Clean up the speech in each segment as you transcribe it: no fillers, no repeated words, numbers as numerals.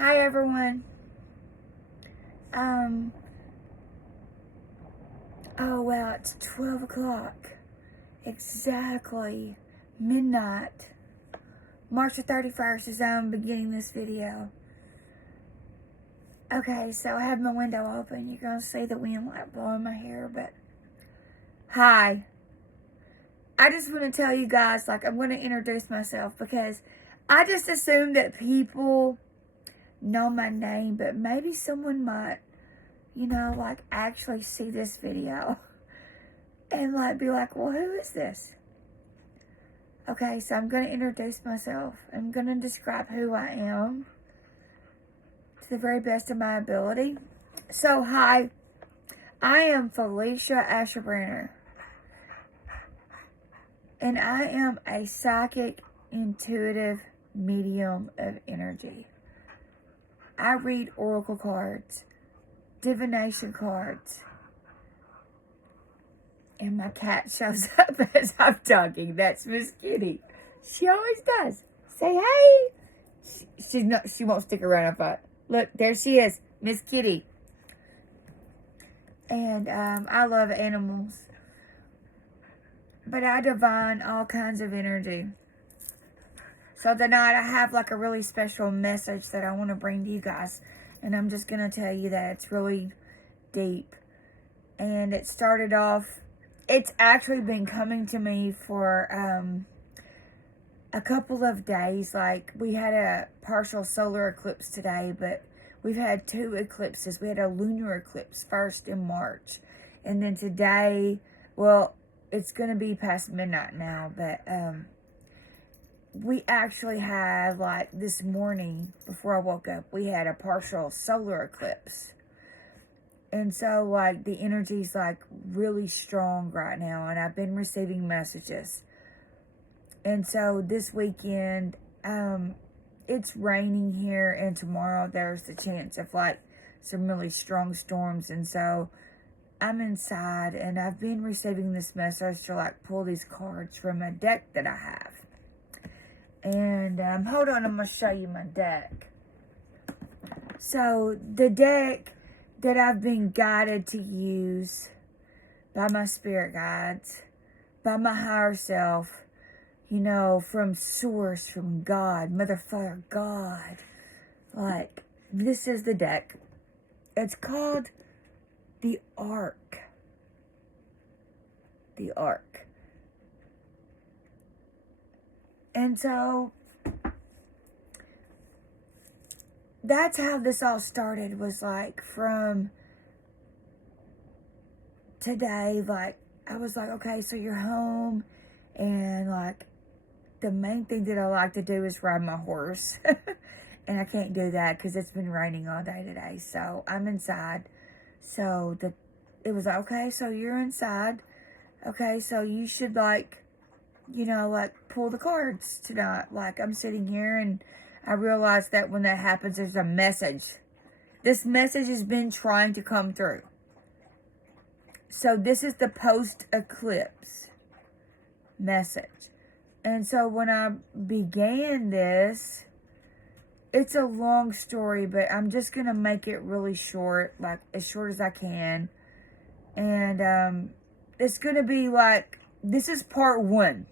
Hi everyone. Oh wow, it's 12 o'clock. Exactly. Midnight. March the 31st is I'm beginning this video. Okay, so I have my window open. You're gonna see the wind like blowing my hair, but hi. I just want to tell you guys, like, I'm going to introduce myself because I just assume that people know my name, but maybe someone might, like, actually see this video and, like, be like, well, who is this? Okay, so I'm going to introduce myself. I'm going to describe who I am to the very best of my ability. So, hi, I am Felicia Asherbrenner, and I am a psychic, intuitive medium of energy. I read oracle cards, divination cards, and my cat shows up as I'm talking. That's Miss Kitty. She always does. Say hey. She won't stick around if I look. There she is, Miss Kitty. And I love animals, but I divine all kinds of energy. So tonight I have like a really special message that I want to bring to you guys. And I'm just going to tell you that it's really deep. And it started off, it's actually been coming to me for a couple of days. Like, we had a partial solar eclipse today, but we've had two eclipses. We had a lunar eclipse first in March. And then today, well, it's going to be past midnight now, but we actually had, like, this morning, before I woke up, we had a partial solar eclipse. And so, like, the energy's, like, really strong right now. And I've been receiving messages. And so, this weekend, it's raining here. And tomorrow, there's the chance of, like, some really strong storms. And so, I'm inside. And I've been receiving this message to, like, pull these cards from a deck that I have. And, hold on, I'm going to show you my deck. So, the deck that I've been guided to use by my spirit guides, by my higher self, from source, from God, Motherfucker God. Like, this is the deck. It's called the Ark. The Ark. And so, that's how this all started, was like from today. Like, I was like, okay, so you're home, and like, the main thing that I like to do is ride my horse. And I can't do that because it's been raining all day today. So, I'm inside. So, it was like, okay, so you're inside. Okay, so you should like, pull the cards tonight. Like, I'm sitting here and I realize that when that happens, there's a message. This message has been trying to come through. So this is the post-eclipse message. And so when I began this, it's a long story, but I'm just going to make it really short, like as short as I can. And it's going to be like, this is part one.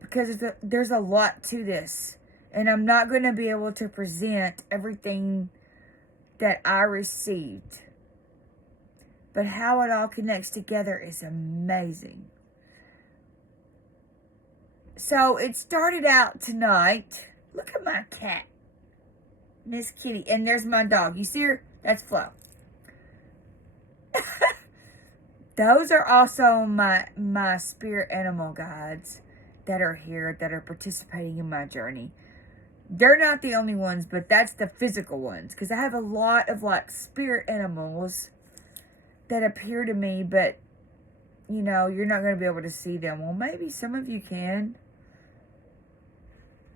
Because there's a lot to this. And I'm not going to be able to present everything that I received. But how it all connects together is amazing. So, it started out tonight. Look at my cat. Miss Kitty. And there's my dog. You see her? That's Flo. Those are also my spirit animal guides that are here, that are participating in my journey. They're not the only ones, but that's the physical ones. Because I have a lot of, like, spirit animals that appear to me, but, you're not going to be able to see them. Well, maybe some of you can.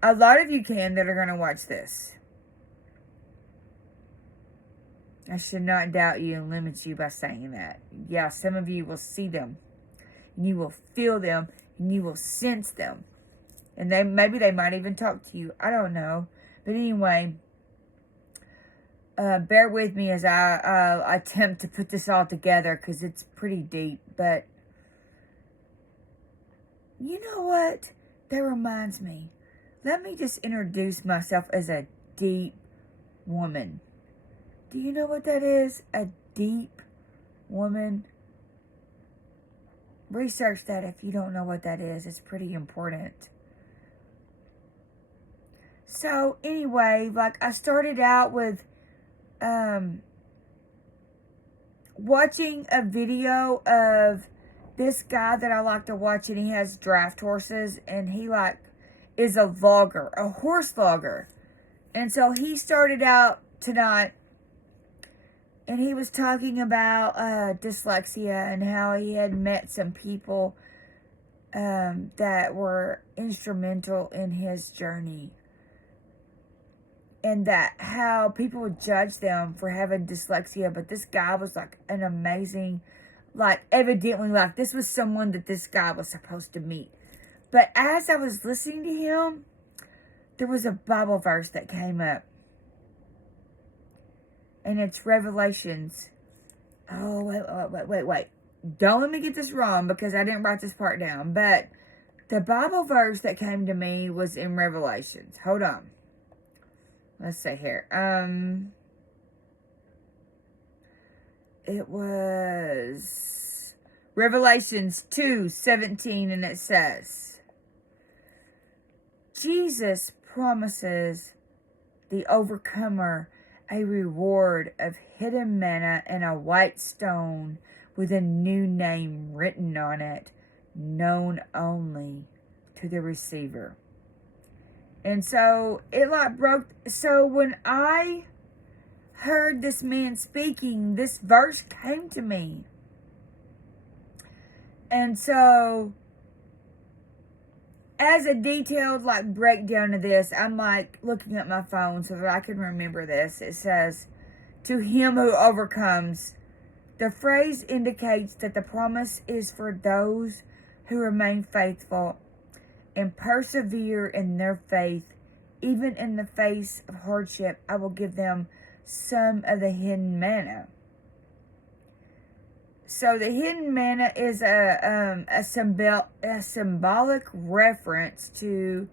A lot of you can that are going to watch this. I should not doubt you and limit you by saying that. Yeah, some of you will see them. And you will feel them. And you will sense them. And maybe they might even talk to you. I don't know. But anyway, Bear with me as I attempt to put this all together because it's pretty deep. But you know what? That reminds me. Let me just introduce myself as a deep woman. Do you know what that is? A deep woman? Research that if you don't know what that is. It's pretty important. So anyway, like I started out with watching a video of this guy that I like to watch, and he has draft horses, and he like is a vlogger, a horse vlogger. And so he started out tonight, and he was talking about dyslexia and how he had met some people that were instrumental in his journey. And that how people would judge them for having dyslexia. But this guy was like an amazing, like evidently like this was someone that this guy was supposed to meet. But as I was listening to him, there was a Bible verse that came up. And it's Revelations. Oh, wait. Don't let me get this wrong because I didn't write this part down. But the Bible verse that came to me was in Revelations. Hold on. Let's see here. It was Revelations 2:17, and it says, Jesus promises the overcomer a reward of hidden manna and a white stone with a new name written on it, known only to the receiver. And so it like broke. So when I heard this man speaking, this verse came to me. And so as a detailed like breakdown of this, I'm like looking at my phone so that I can remember this. It says, to him who overcomes. The phrase indicates that the promise is for those who remain faithful and persevere in their faith. Even in the face of hardship, I will give them some of the hidden manna. So the hidden manna is a symbolic reference to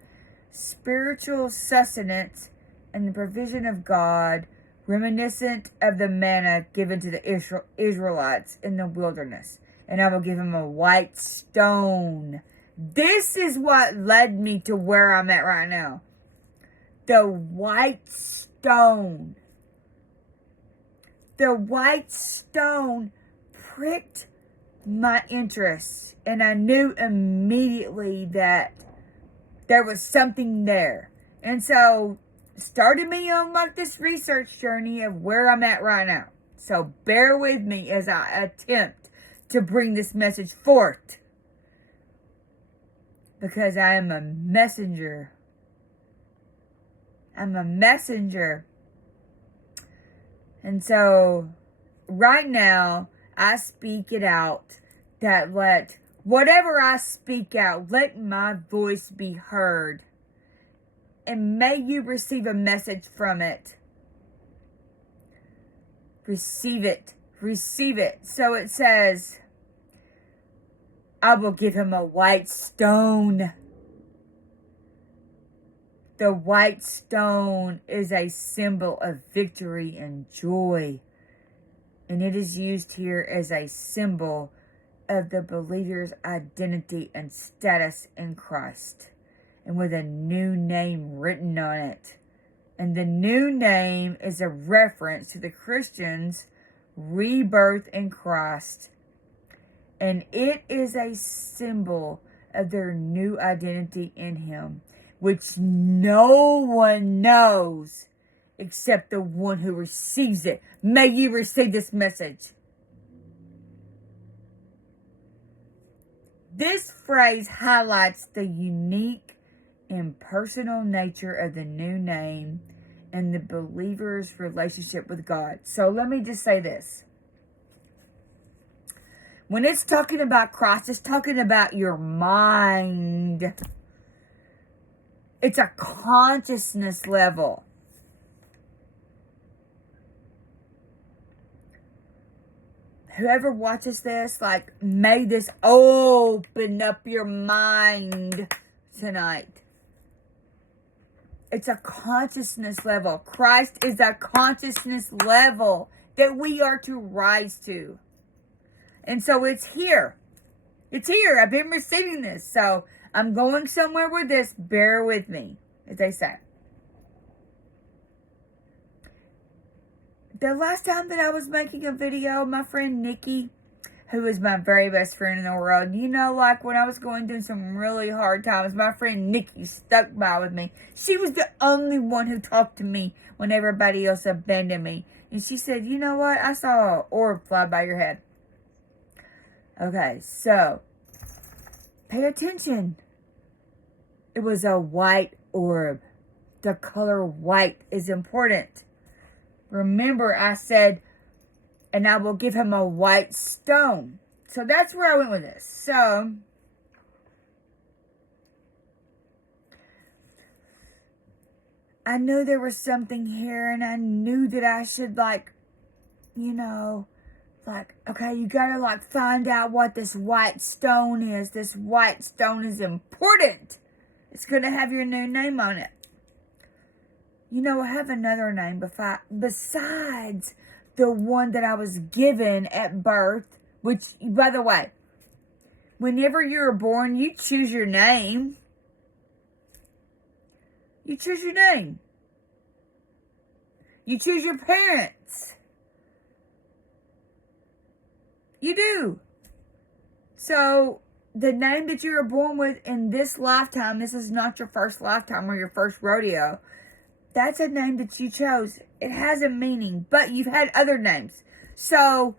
spiritual sustenance and the provision of God, reminiscent of the manna given to the Israelites in the wilderness. And I will give them a white stone. This is what led me to where I'm at right now. The white stone. The white stone pricked my interest. And I knew immediately that there was something there. And so started me on like this research journey of where I'm at right now. So bear with me as I attempt to bring this message forth. Because I am a messenger. I'm a messenger. And so, right now, I speak it out. That let, whatever I speak out, let my voice be heard. And may you receive a message from it. Receive it. Receive it. So it says, I will give him a white stone. The white stone is a symbol of victory and joy. And it is used here as a symbol of the believer's identity and status in Christ. And with a new name written on it. And the new name is a reference to the Christian's rebirth in Christ. And it is a symbol of their new identity in him, which no one knows except the one who receives it. May you receive this message. This phrase highlights the unique and personal nature of the new name and the believer's relationship with God. So let me just say this. When it's talking about Christ, it's talking about your mind. It's a consciousness level. whoever watches this, like, may this open up your mind tonight. It's a consciousness level. Christ is a consciousness level that we are to rise to. And so it's here. It's here. I've been receiving this. So I'm going somewhere with this. Bear with me, as they say. The last time that I was making a video, my friend Nikki, who is my very best friend in the world, you know, like when I was going through some really hard times, my friend Nikki stuck by with me. She was the only one who talked to me when everybody else abandoned me. And she said, you know what? I saw an orb fly by your head. Okay, so pay attention. It was a white orb. The color white is important. Remember, I said, and I will give him a white stone. So that's where I went with this. So, I knew there was something here, and I knew that I should, like, you know, like, okay, you gotta, like, find out what this white stone is. This white stone is important. It's gonna have your new name on it. You know, I have another name besides the one that I was given at birth, which, by the way, whenever you're born, you choose your name. You choose your name. You choose your parents. You do. So, the name that you were born with in this lifetime, this is not your first lifetime or your first rodeo. That's a name that you chose. It has a meaning, but you've had other names. So,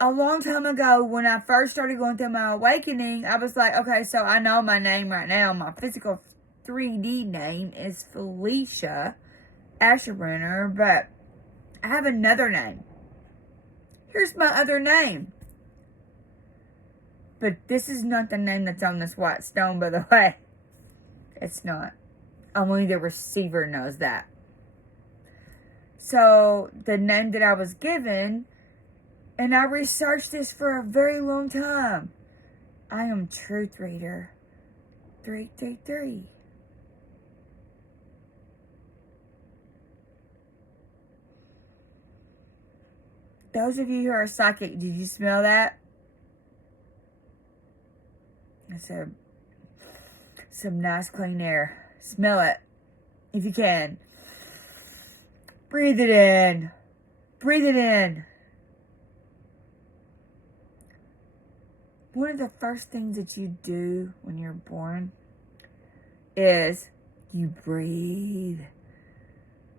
a long time ago, when I first started going through my awakening, I was like, okay, so I know my name right now. My physical 3D name is Felicia Asherbrenner, but I have another name. Here's my other name. But this is not the name that's on this white stone, by the way. It's not. Only the receiver knows that. So, the name that I was given, and I researched this for a very long time. I am Truth Reader 333. Those of you who are psychic, did you smell that? That's some nice clean air. Smell it, if you can. Breathe it in. Breathe it in. One of the first things that you do when you're born is you breathe.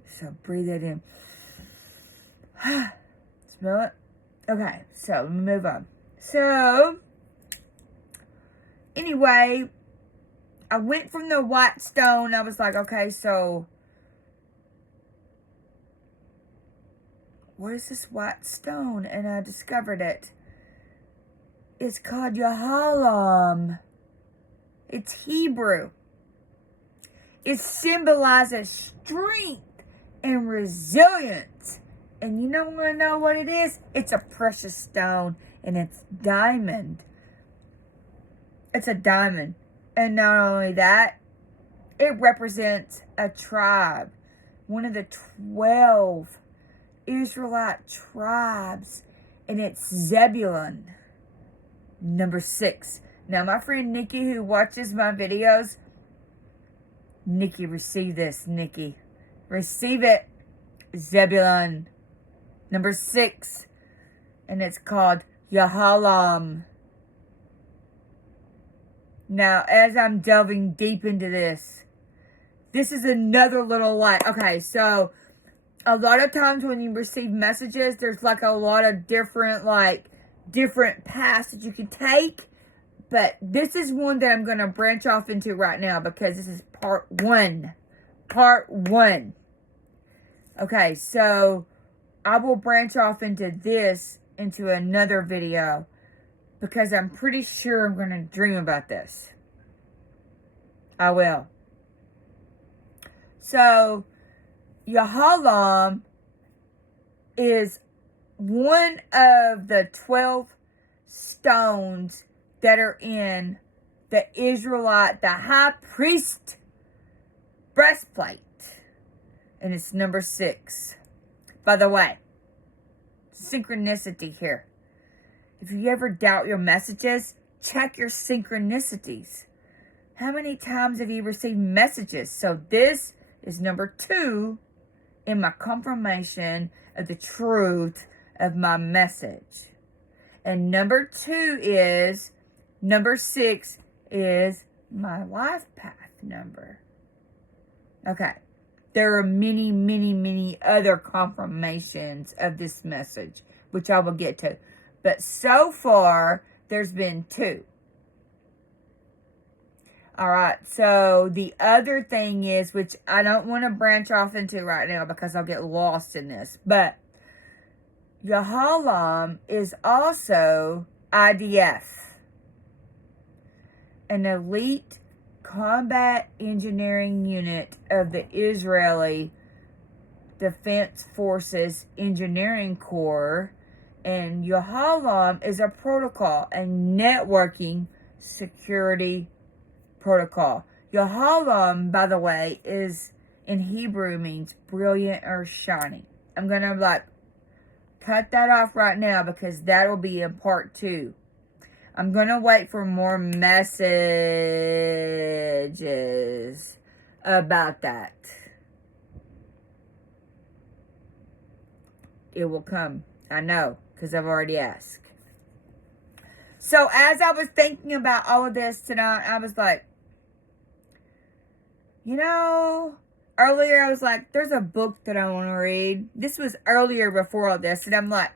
So breathe it in. Smell it? Okay, so let me move on. So, anyway, I went from the white stone. I was like, okay, so what is this white stone? And I discovered it. It's called Yahalam. It's Hebrew. It symbolizes strength and resilience. And you don't want to know what it is? It's a precious stone, and it's diamond. It's a diamond. And not only that, it represents a tribe. One of the 12 Israelite tribes. And it's Zebulun. Number 6. Now, my friend Nikki, who watches my videos, Nikki, receive this, Nikki. Receive it. Zebulun. Number 6. And it's called Yahalam. Now, as I'm delving deep into this is another little light. Okay, so a lot of times when you receive messages, there's like a lot of different paths that you can take. But this is one that I'm going to branch off into right now because this is part 1. Part 1. Okay, so I will branch off into another video. Because I'm pretty sure I'm going to dream about this. I will. So, Yahalam is one of the 12 stones that are in the Israelite, the high priest breastplate. And it's number 6. By the way, synchronicity here. If you ever doubt your messages, check your synchronicities. How many times have you received messages? So this is number 2 in my confirmation of the truth of my message. And number 6 is my life path number. Okay. There are many, many, many other confirmations of this message, which I will get to. But so far, there's been 2. Alright, so the other thing is, which I don't want to branch off into right now because I'll get lost in this, but Yahalom is also IDF, an elite combat engineering unit of the Israeli Defense Forces Engineering Corps, and Yahalom is a protocol, a networking security protocol. Yahalom, by the way, is in Hebrew means brilliant or shining. I'm going to cut that off right now because that'll be in part 2. I'm going to wait for more messages about that. It will come. I know, because I've already asked. So as I was thinking about all of this tonight, I was like, earlier I was like, there's a book that I want to read. This was earlier before all this, and I'm like,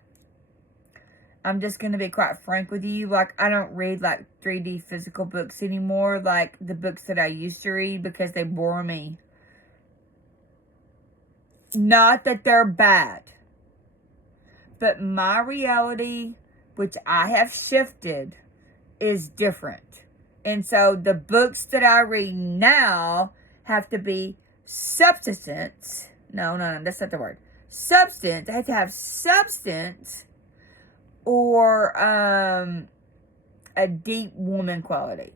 I'm just going to be quite frank with you. I don't read 3D physical books anymore, like the books that I used to read, because they bore me. Not that they're bad, but my reality, which I have shifted, is different. And so the books that I read now have to be substance. No, that's not the word. Substance. I have to have substance or a deep woman quality.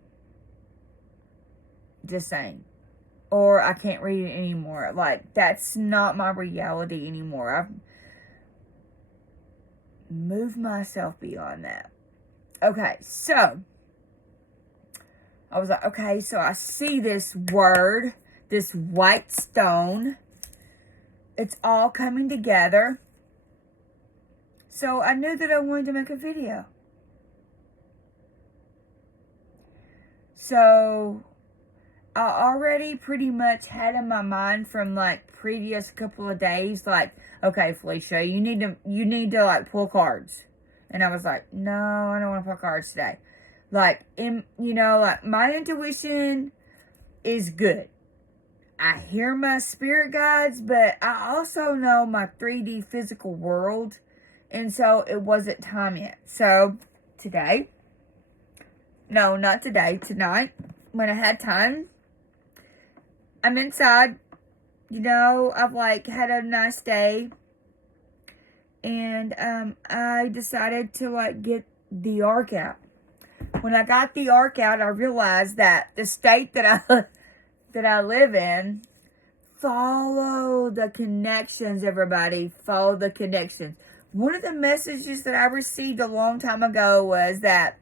Just saying. Or I can't read it anymore. That's not my reality anymore. I've moved myself beyond that. Okay, so I was like, okay, so I see this word, this white stone. It's all coming together. So I knew that I wanted to make a video. So I already pretty much had in my mind from previous couple of days, okay, Felicia, you need to pull cards. And I was like, no, I don't want to pull cards today. My intuition is good. I hear my spirit guides, but I also know my 3D physical world. And so it wasn't time yet. So tonight, when I had time, I'm inside. I've had a nice day. And I decided to get the ark out. When I got the ark out, I realized that the state that I live in, follow the connections, everybody. Follow the connections. One of the messages that I received a long time ago was that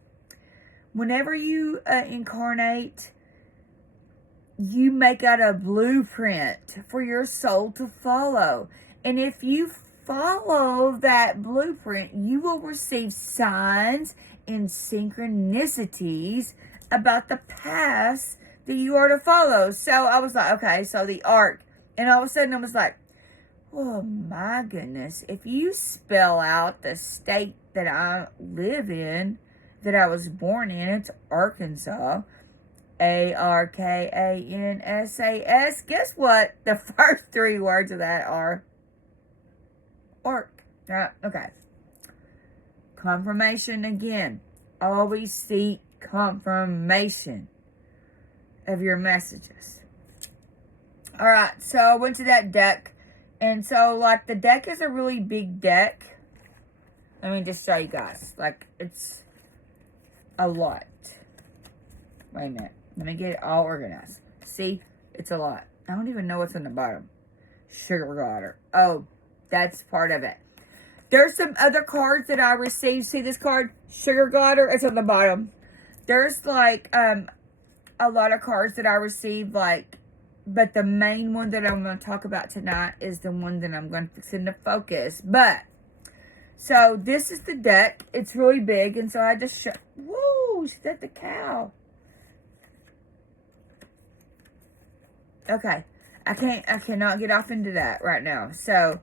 whenever you incarnate, you make out a blueprint for your soul to follow. And if you follow that blueprint, you will receive signs and synchronicities about the paths that you are to follow. So I was like, okay, so the ark. And all of a sudden I was like, oh my goodness. If you spell out the state that I live in, that I was born in, it's Arkansas. Arkansas. Guess what? The first 3 words of that are ark. Okay. Confirmation again. Always seek confirmation of your messages. Alright, so I went to that deck. And so, the deck is a really big deck. Let me just show you guys. Like, it's a lot. Wait a minute. Let me get it all organized. See? It's a lot. I don't even know what's on the bottom. Sugar glider. Oh, that's part of it. There's some other cards that I received. See this card? Sugar glider. It's on the bottom. There's like a lot of cards that I received, like, but the main one that I'm going to talk about tonight is the one that I'm going to fix into focus. But, so this is the deck. It's really big, and so I just show. Woo! She's at the cow. Okay. I cannot get off into that right now. So,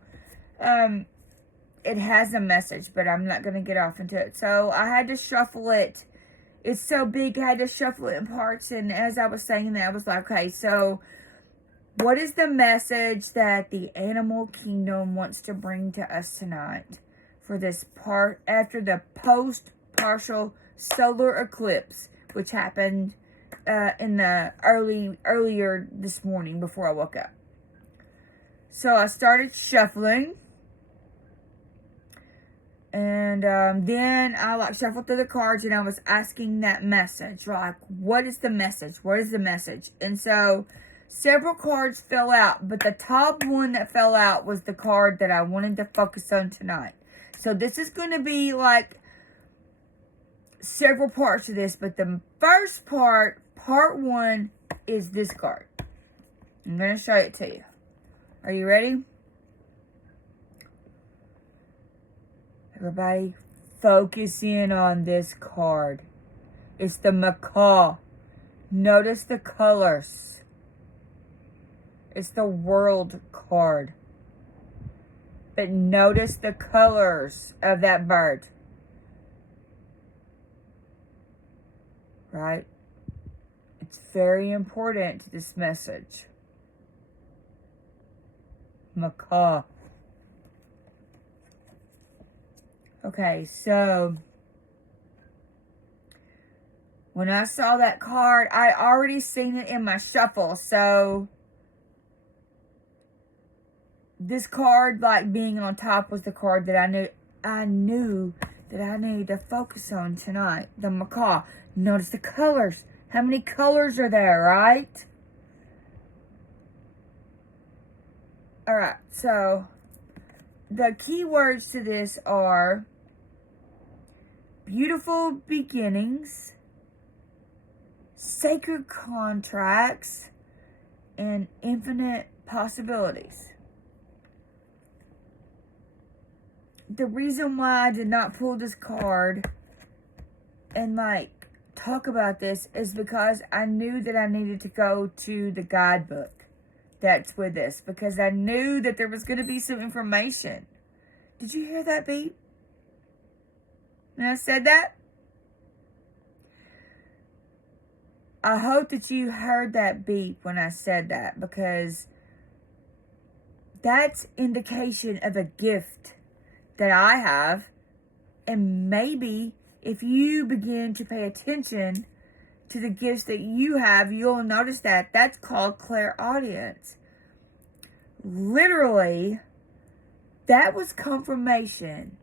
it has a message, but I'm not going to get off into it. So, I had to shuffle it. It's so big, I had to shuffle it in parts. And as I was saying that, I was like, okay, so what is the message that the animal kingdom wants to bring to us tonight for this part after the post-partial solar eclipse, which happened in the earlier this morning before I woke up. So I started shuffling. And then I like shuffled through the cards and I was asking that message. Like, what is the message? What is the message? And so several cards fell out, but the top one that fell out was the card that I wanted to focus on tonight. So this is going to be like several parts of this, but the first part, part one, is this card. I'm going to show it to you. Are you ready? Everybody, focus in on this card. It's the Macaw. Notice the colors. It's the World card. But notice the colors of that bird. Right? It's very important to this message. Macaw. Okay, so when I saw that card, I already seen it in my shuffle. So this card, like being on top, was the card that I knew that I needed to focus on tonight. The Macaw. Notice the colors. How many colors are there, right? All right, so the key words to this are beautiful beginnings, sacred contracts, and infinite possibilities. The reason why I did not pull this card and like talk about this is because I knew that I needed to go to the guidebook that's with this, because I knew that there was going to be some information. Did you hear that beep? When I said that? I hope that you heard that beep when I said that, because that's indication of a gift that I have. And maybe if you begin to pay attention to the gifts that you have, you'll notice that that's called clairaudience. Literally, that was confirmation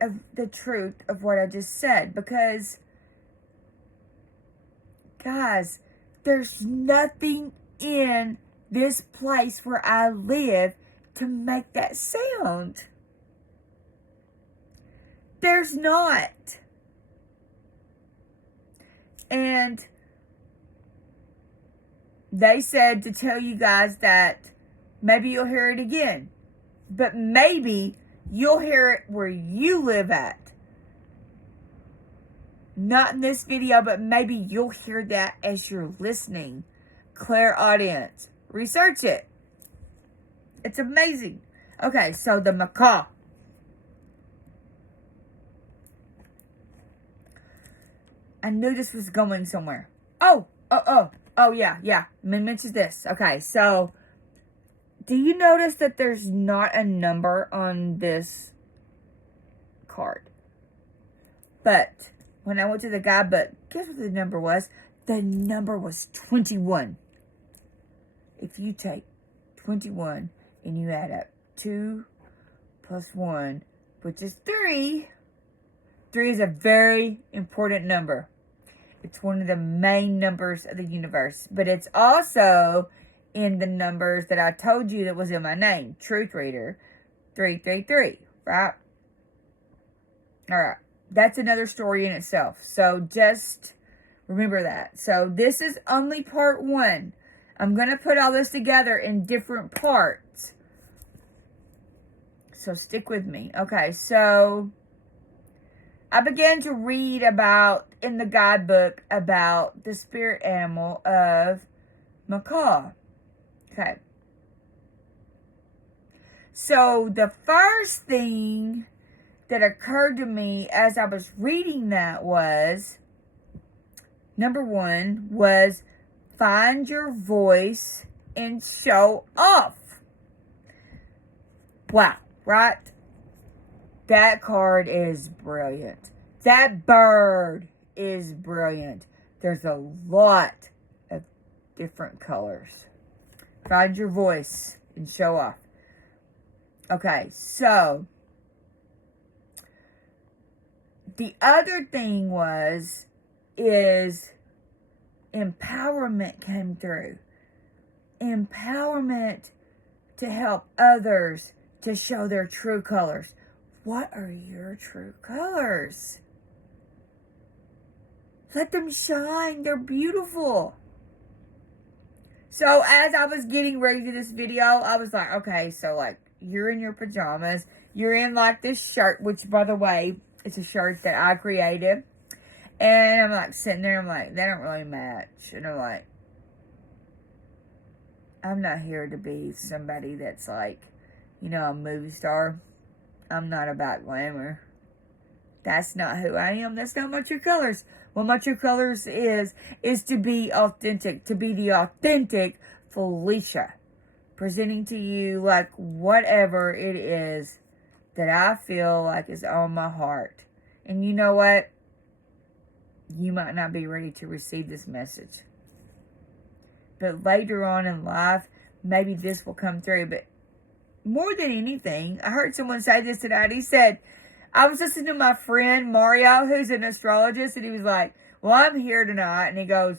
of the truth of what I just said, because guys, there's nothing in this place where I live to make that sound. There's not. And they said to tell you guys that maybe you'll hear it again, but maybe you'll hear it where you live at. Not in this video, but maybe you'll hear that as you're listening. Clairaudience. Research it. It's amazing. Okay, so the Macaw. I knew this was going somewhere. Oh, yeah. Let me mention this. Okay, so do you notice that there's not a number on this card? But when I went to the guidebook, guess what the number was? The number was 21. If you take 21 and you add up 2 plus 1, which is 3, 3 is a very important number. It's one of the main numbers of the universe. But it's also in the numbers that I told you that was in my name. Truth Reader 333. Right? Alright. That's another story in itself. So just remember that. So this is only part 1. I'm going to put all this together in different parts. So stick with me. Okay, so I began to read about, in the guidebook, about the spirit animal of Macaw. Okay. So the first thing that occurred to me as I was reading that was, number 1 was find your voice and show off. Wow, right? That card is brilliant. That bird is brilliant. There's a lot of different colors. Find your voice and show off. Okay, so the other thing is empowerment came through. Empowerment to help others to show their true colors. What are your true colors? Let them shine. They're beautiful. So as I was getting ready to this video, I was like, okay, so like you're in your pajamas. You're in like this shirt, which by the way, it's a shirt that I created. And I'm like sitting there, I'm like, they don't really match. And I'm like, I'm not here to be somebody that's like, you know, a movie star. I'm not about glamour. That's not who I am. That's not my true colors. What my true colors is to be authentic. To be the authentic Felicia. Presenting to you like whatever it is that I feel like is on my heart. And you know what? You might not be ready to receive this message. But later on in life, maybe this will come through. But more than anything, I heard someone say this tonight. He said, I was listening to my friend Mario, who's an astrologist, and he was like, well, I'm here tonight. And he goes,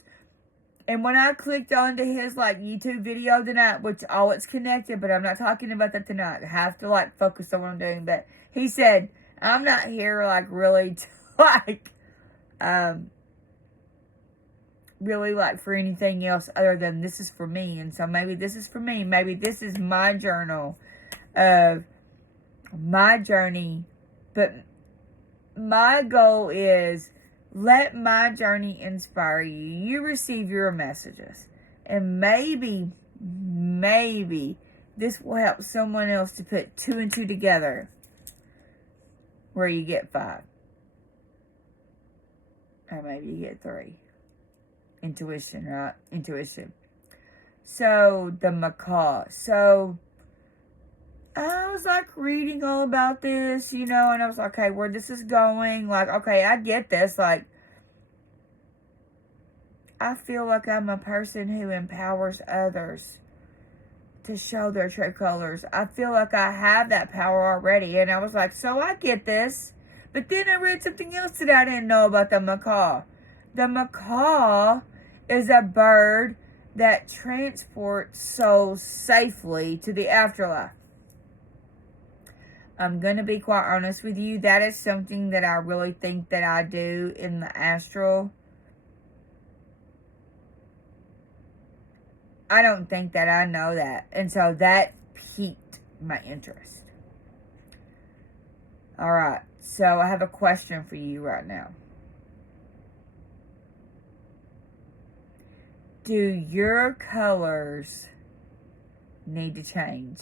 and when I clicked onto his like YouTube video tonight, which all it's connected, but I'm not talking about that tonight. I have to like focus on what I'm doing. But he said, I'm not here like really to like, really like for anything else other than this is for me. And so maybe this is for me. Maybe this is my journal of my journey. But my goal is let my journey inspire you. You receive your messages. And maybe this will help someone else to put 2 and 2 together where you get 5. Or maybe you get 3. Intuition, right? Intuition. So, the Macaw. So, I was like reading all about this, you know, and I was like, okay, where this is going, like, okay, I get this, like, I feel like I'm a person who empowers others to show their true colors. I feel like I have that power already, and I was like, so I get this, but then I read something else that I didn't know about the Macaw. The Macaw is a bird that transports souls safely to the afterlife. I'm going to be quite honest with you. That is something that I really think that I do in the astral. I don't think that I know that. And so that piqued my interest. Alright. So I have a question for you right now. Do your colors need to change?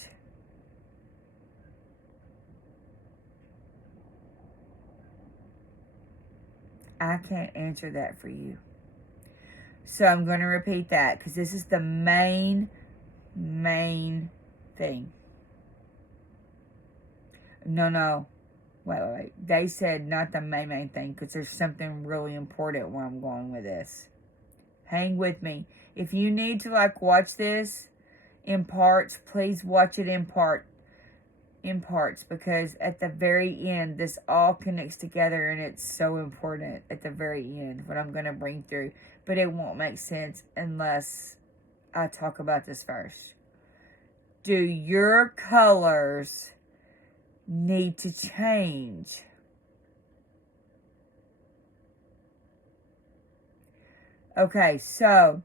I can't answer that for you. So I'm going to repeat that because this is the main thing. No. Wait. They said not the main thing because there's something really important where I'm going with this. Hang with me. If you need to like watch this in parts, please watch it in part. in parts, because at the very end, this all connects together, and it's so important at the very end, what I'm going to bring through. But it won't make sense unless I talk about this first. Do your colors need to change? Okay, so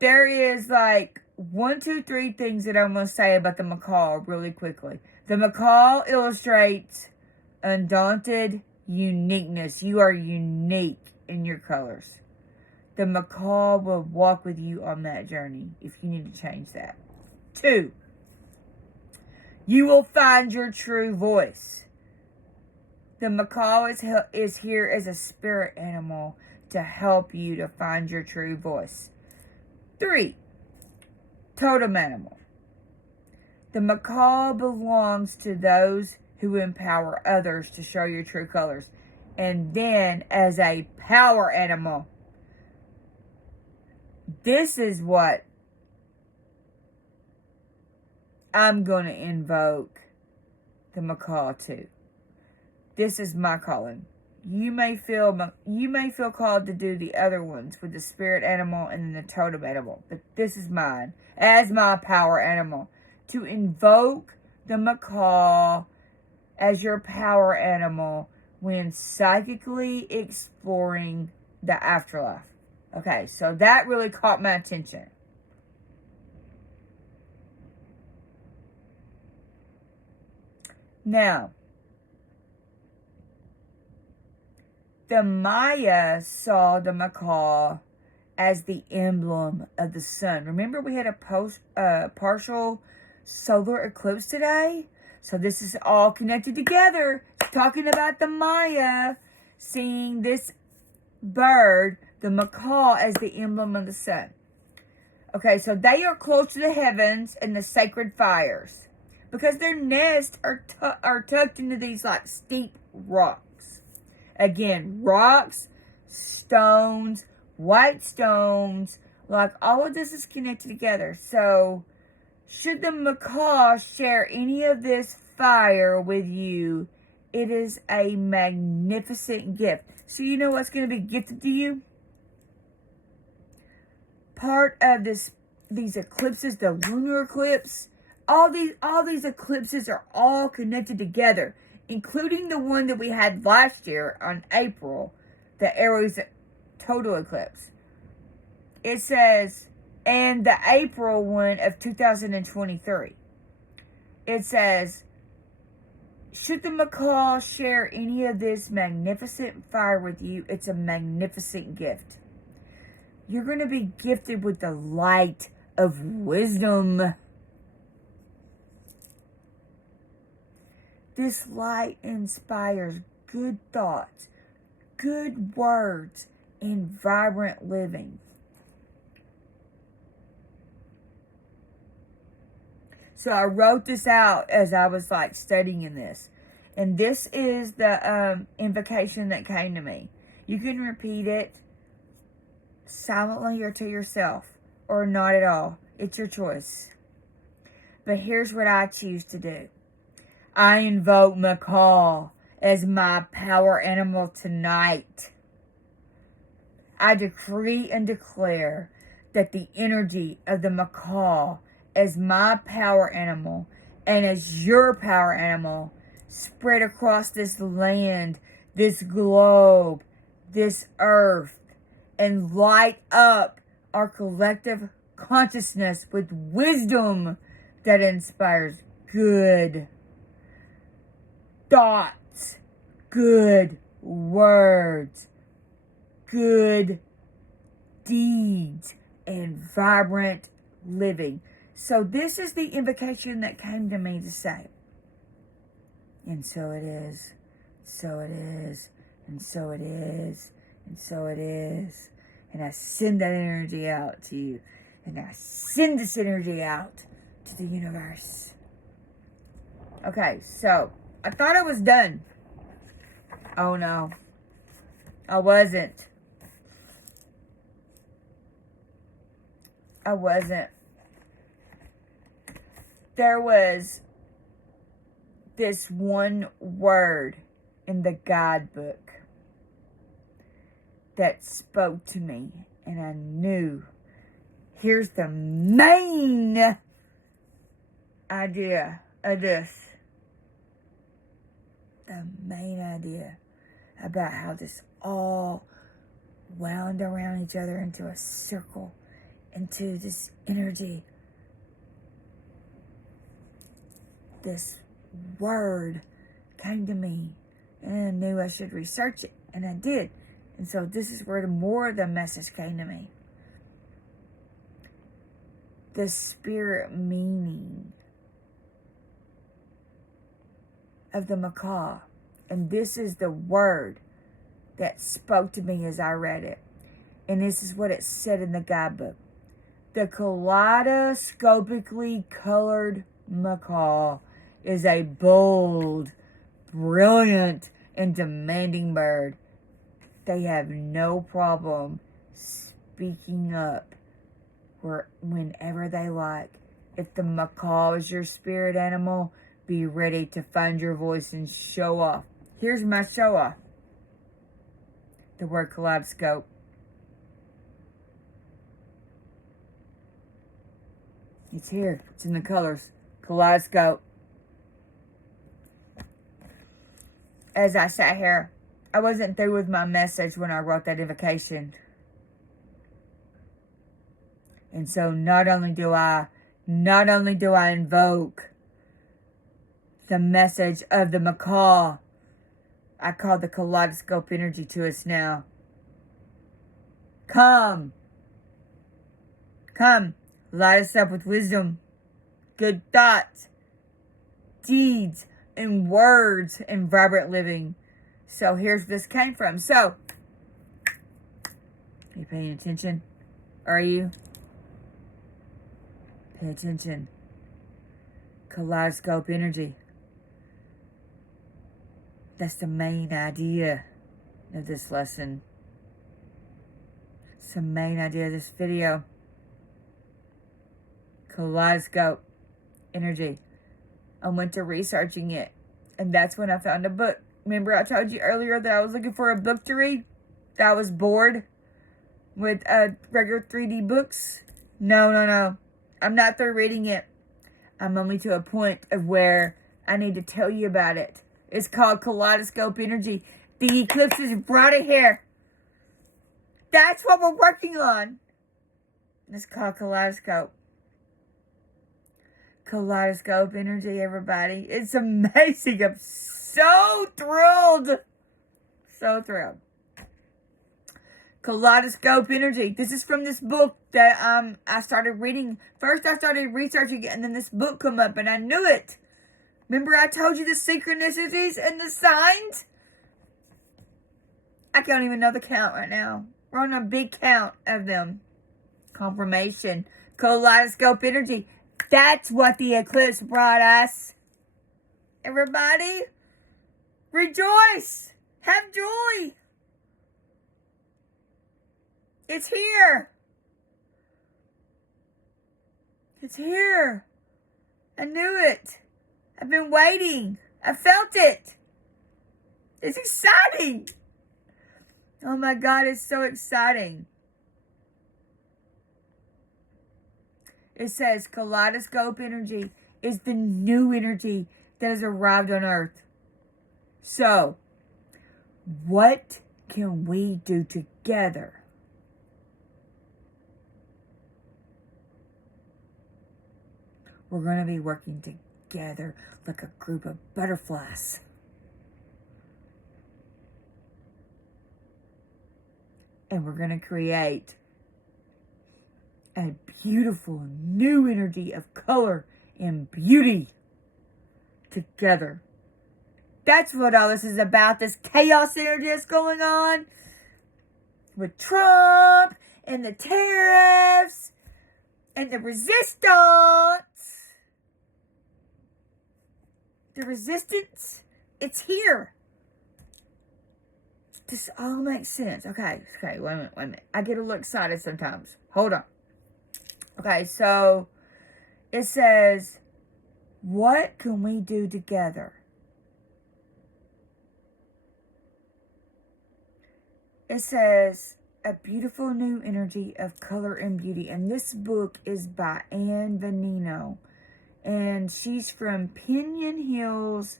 there is like 1, 2, 3 things that I'm going to say about the Macaw really quickly. The Macaw illustrates undaunted uniqueness. You are unique in your colors. The Macaw will walk with you on that journey if you need to change that. 2, you will find your true voice. The Macaw is here as a spirit animal to help you to find your true voice. 3, totem animal. The Macaw belongs to those who empower others to show your true colors. And then as a power animal, this is what I'm going to invoke the Macaw to. This is my calling. You may feel called to do the other ones with the spirit animal and the totem animal, but this is mine as my power animal, to invoke the Macaw as your power animal when psychically exploring the afterlife. Okay, so that really caught my attention. Now, the Maya saw the Macaw as the emblem of the sun. Remember, we had a partial solar eclipse today? So this is all connected together. Talking about the Maya seeing this bird, the Macaw, as the emblem of the sun. Okay, so they are close to the heavens and the sacred fires, because their nests are tucked into these like steep rocks. Again, rocks, stones, white stones, like all of this is connected together. So, should the Macaw share any of this fire with you, it is a magnificent gift. So you know what's going to be gifted to you? Part of these eclipses, the lunar eclipse, all these eclipses are all connected together, including the one that we had last year on April, the Aries total eclipse. It says, and the April one of 2023. It says, should the Macaw share any of this magnificent fire with you, it's a magnificent gift. You're going to be gifted with the light of wisdom. This light inspires good thoughts, good words, and vibrant living. So I wrote this out as I was like studying this. And this is the invocation that came to me. You can repeat it silently or to yourself, or not at all. It's your choice. But here's what I choose to do. I invoke Macaw as my power animal tonight. I decree and declare that the energy of the Macaw as my power animal and as your power animal spread across this land, this globe, this earth, and light up our collective consciousness with wisdom that inspires good thoughts, good words, good deeds, and vibrant living. So this is the invocation that came to me to say. And so it is, so it is, and so it is, and so it is. And I send that energy out to you. And I send this energy out to the universe. Okay, so I thought I was done. Oh no, I wasn't. I wasn't. There was this one word in the guidebook that spoke to me, and I knew, here's the main idea of this. The main idea about how this all wound around each other into a circle, into this energy. This word came to me, and I knew I should research it, and I did. And so this is where more of the message came to me. The spirit meaning of the Macaw. And this is the word that spoke to me as I read it. And this is what it said in the guidebook. The kaleidoscopically colored macaw is a bold, brilliant, and demanding bird. They have no problem speaking up whenever they like. If the macaw is your spirit animal, be ready to find your voice and show off. Here's my show off. The word kaleidoscope. It's here. It's in the colors. Kaleidoscope. As I sat here, I wasn't through with my message when I wrote that invocation. And so not only do I invoke the message of the macaw, I call the kaleidoscope energy to us now. Come, light us up with wisdom, good thoughts, deeds, and words, and vibrant living. So here's where this came from. So, are you paying attention? Are you? Pay attention. Kaleidoscope energy. That's the main idea of this lesson. It's the main idea of this video. Kaleidoscope energy. I went to researching it, and that's when I found a book. Remember I told you earlier that I was looking for a book to read? That I was bored with regular 3D books? No. I'm not through reading it. I'm only to a point of where I need to tell you about it. It's called Kaleidoscope Energy. The Eclipse is right here. That's what we're working on. It's called Kaleidoscope. Kaleidoscope Energy, everybody. It's amazing. I'm so thrilled. So thrilled. Kaleidoscope Energy. This is from this book that I started reading. First I started researching it, and then this book come up, and I knew it. Remember I told you the synchronicities and the signs? I can't even know the count right now. We're on a big count of them. Confirmation. Kaleidoscope Energy. That's what the eclipse brought us. Everybody, rejoice. Have joy. It's here. It's here. I knew it. I've been waiting. I felt it. It's exciting. Oh my God, it's so exciting. It says kaleidoscope energy is the new energy that has arrived on Earth. So, what can we do together? We're going to be working together like a group of butterflies. And we're going to create a beautiful new energy of color and beauty together. That's what all this is about. This chaos energy that's going on with Trump and the tariffs and the resistance. The resistance, it's here. This all makes sense. Okay, wait a minute. I get a little excited sometimes. Hold on. Okay, so it says, what can we do together? It says, A Beautiful New Energy of Color and Beauty. And this book is by Anne Veneno. And she's from Pinion Hills,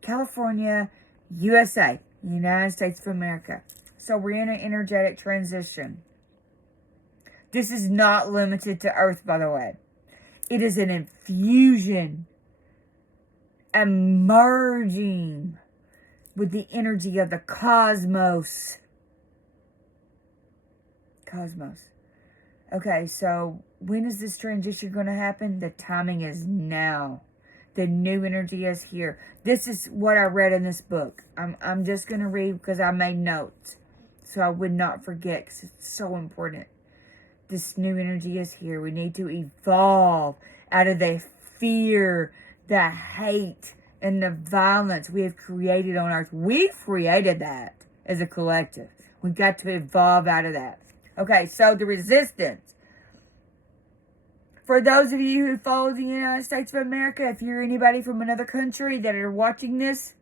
California, USA, United States of America. So we're in an energetic transition. This is not limited to Earth, by the way. It is an infusion, emerging with the energy of the cosmos. Okay, so when is this transition going to happen? The timing is now. The new energy is here. This is what I read in this book. I'm just going to read because I made notes, so I would not forget, because it's so important. This new energy is here. We need to evolve out of the fear, the hate, and the violence we have created on Earth. We created that as a collective. We've got to evolve out of that. Okay, so the resistance. For those of you who follow the United States of America, if you're anybody from another country that are watching this,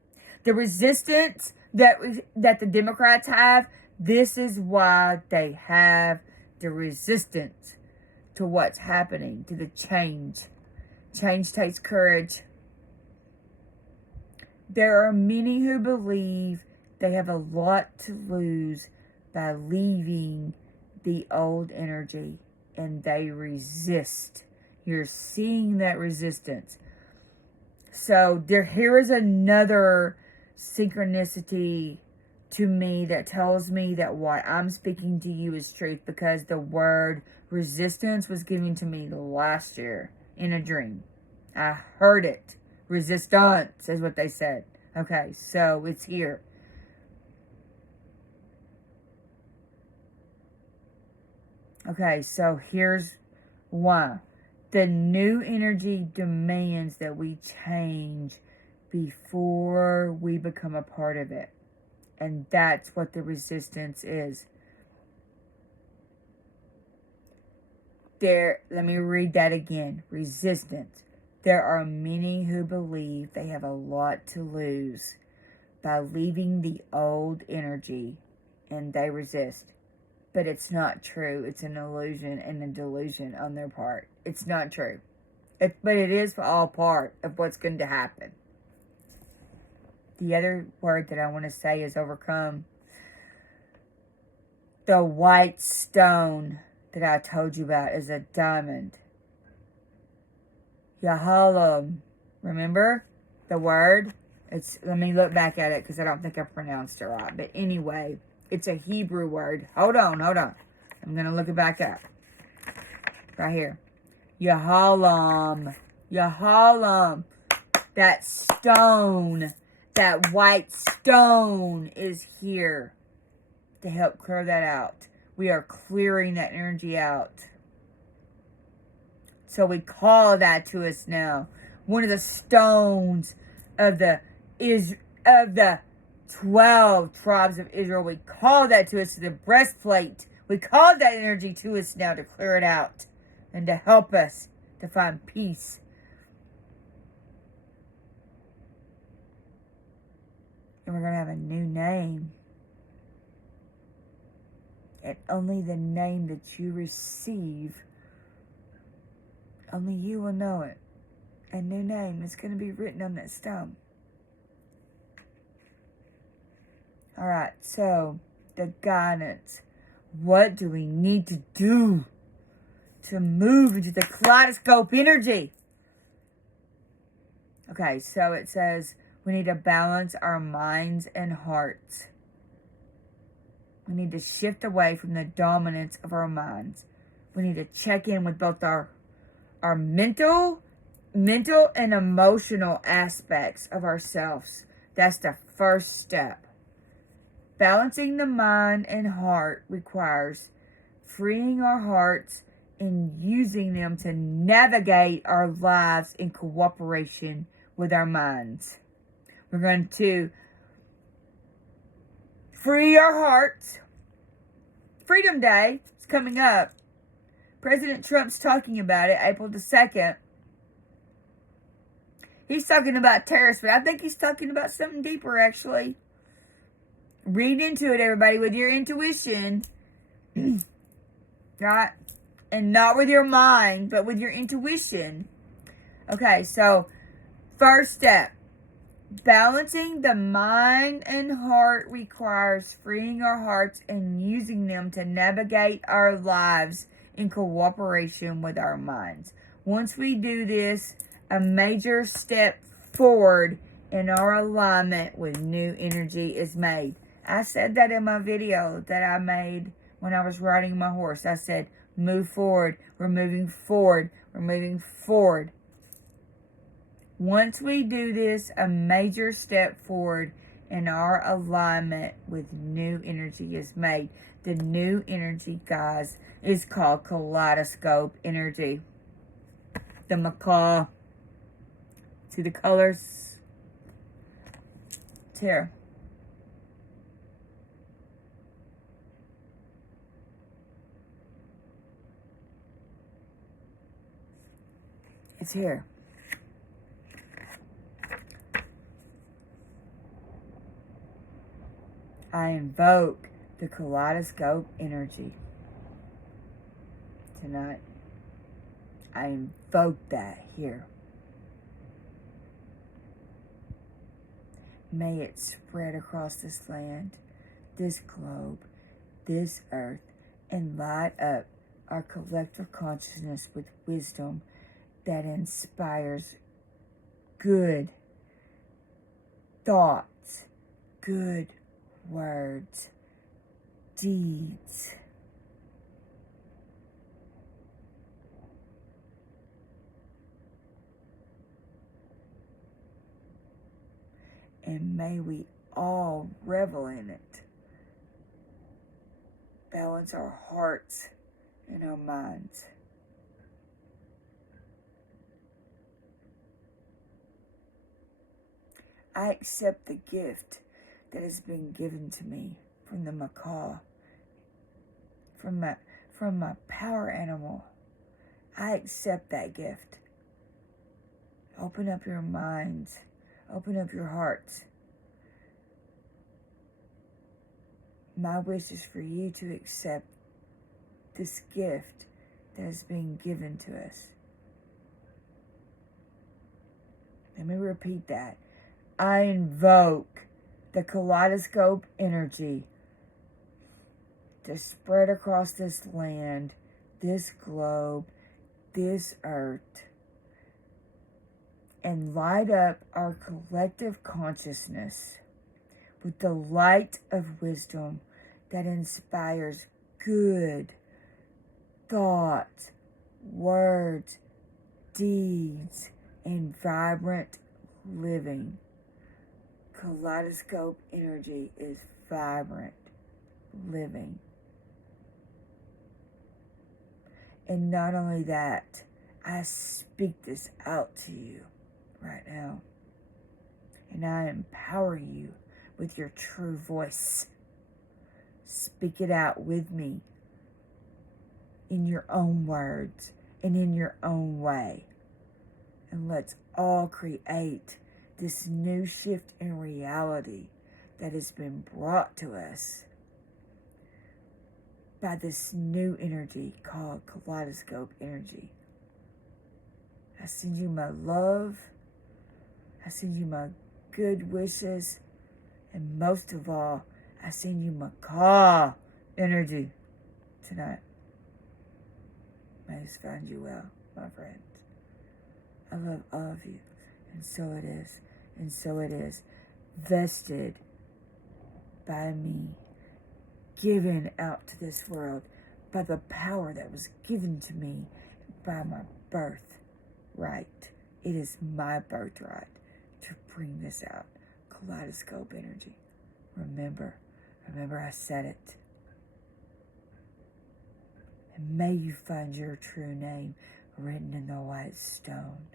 the resistance that the Democrats have, this is why they have the resistance to what's happening, to the change. Change takes courage. There are many who believe they have a lot to lose by leaving the old energy, and they resist. You're seeing that resistance. So here is another synchronicity to me that tells me that what I'm speaking to you is truth, because the word resistance was given to me last year in a dream. I heard it. Resistance is what they said. Okay, so it's here. Okay, so here's why. The new energy demands that we change before we become a part of it. And that's what the resistance is. Let me read that again. Resistance. There are many who believe they have a lot to lose by leaving the old energy, and they resist. But it's not true. It's an illusion and a delusion on their part. It's not true. But it is all part of what's going to happen. The other word that I want to say is overcome. The white stone that I told you about is a diamond. Yahalom. Remember the word? Let me look back at it because I don't think I pronounced it right. But anyway, it's a Hebrew word. Hold on. I'm going to look it back up. Right here. Yahalom. That stone, that white stone is here to help clear that out. We are clearing that energy out. So we call that to us now. One of the stones of the 12 tribes of Israel. We call that to us, to the breastplate. We call that energy to us now to clear it out and to help us to find peace. And we're going to have a new name. And only the name that you receive, only you will know it. A new name is going to be written on that stone. Alright, so the guidance. What do we need to do to move into the kaleidoscope energy? Okay, so it says we need to balance our minds and hearts. We need to shift away from the dominance of our minds. We need to check in with both our mental and emotional aspects of ourselves. That's the first step. Balancing the mind and heart requires freeing our hearts and using them to navigate our lives in cooperation with our minds. We're going to free our hearts. Freedom Day is coming up. President Trump's talking about it, April the 2nd. He's talking about terrorists, but I think he's talking about something deeper, actually. Read into it, everybody, with your intuition. Right? And not with your mind, but with your intuition. Okay, so first step. Balancing the mind and heart requires freeing our hearts and using them to navigate our lives in cooperation with our minds. Once we do this, a major step forward in our alignment with new energy is made. I said that in my video that I made when I was riding my horse. I said, move forward. We're moving forward. We're moving forward. Once we do this, a major step forward in our alignment with new energy is made. The new energy, guys, is called Kaleidoscope energy. The Macaw. See the colors? It's here. It's here. I invoke the Kaleidoscope energy tonight. I invoke that here. May it spread across this land, this globe, this earth, and light up our collective consciousness with wisdom that inspires good thoughts, good words, deeds. And may we all revel in it. Balance our hearts and our minds. I accept the gift that has been given to me from the Macaw, from my power animal. I accept that gift. Open up your minds. Open up your hearts. My wish is for you to accept this gift that has been given to us. Let me repeat that. I invoke the Kaleidoscope energy to spread across this land, this globe, this earth, and light up our collective consciousness with the light of wisdom that inspires good thoughts, words, deeds, and vibrant living. Kaleidoscope energy is vibrant living. And not only that, I speak this out to you right now. And I empower you with your true voice. Speak it out with me in your own words and in your own way. And let's all create this new shift in reality that has been brought to us by this new energy called Kaleidoscope energy. I send you my love. I send you my good wishes. And most of all, I send you Macaw energy tonight. May this find you well, my friends. I love all of you. And so it is. And so it is. Vested by me. Given out to this world by the power that was given to me by my birthright. It is my birthright to bring this out. Kaleidoscope energy. Remember I said it. And may you find your true name written in the white stone.